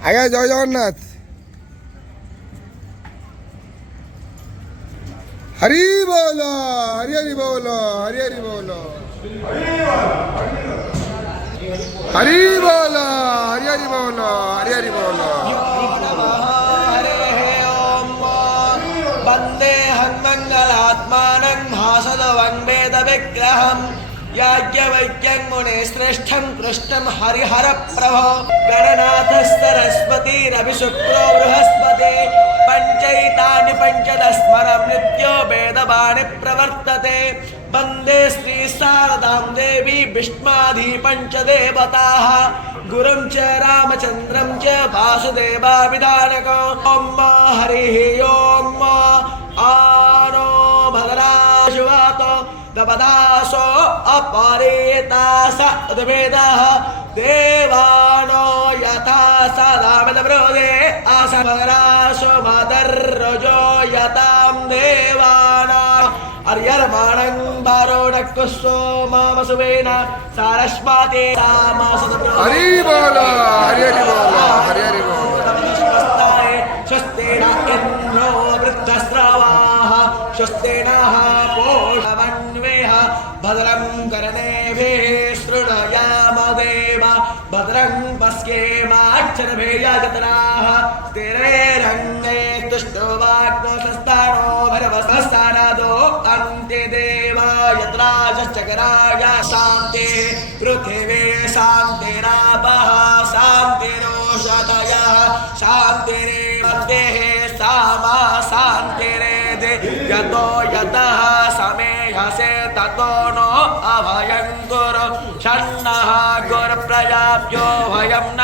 आगे जय जगन्नाथ हरि बोलो हरि हरि बोलो हरि हरि बोलो हरि बोलो हरि हरि बोलो हरि हरि बोलो वंदे हन्मंगलात्मानं भासदवंवेद विग्रहम् याज्ञवल्क्यं मुने श्रेष्ठं कृष्णं हरिहर प्रभो गणनाथ सरस्वतीरभिशुक्रो बृहस्पति पंचैतानि पंचदस्मरं नित्यो वेदवाणी प्रवर्तते वंदे श्री शारदां देवी विष्माधि पंचदेवताः गुरुं च रामचन्द्रं च वासुदेवाभिधानकं ॐ हरिः ॐ आनो भद्राशुवातो दपदासो अपरेतास उद्वेदः देवानो यथा सदामिदब्रोदे आसमरासो मदर्रजो यतां देवाना अर्यर्माणं बारोणकुस्सो मामसुवेन सारस्वती रामासुदब्रो हरि बोलो हरि हरि बोलो हरि हरि बोलो स्वस्तेन इन्द्रो वृद्धस्रवाः स्वस्तेन पूषवन्वेह भद्रं कर्णेभिः शृणुयाम देव भद्रं पश्येमाक्षरभेयजत्राः स्थिरैरङ्गे तुष्टुवाग्नोषस्थानो भरवस्वस्थानादो अन्ते देवा यत्राजश्चकराय शान्ति पृथिवी शान्तिरापः शान्तिरोषधयः शान्तिरेवतेः सामा शान्तिरेधि यतो यतः समेहसे ततो नो अभयं गुरु षण्णः गुरुप्रजाभ्यो भयं न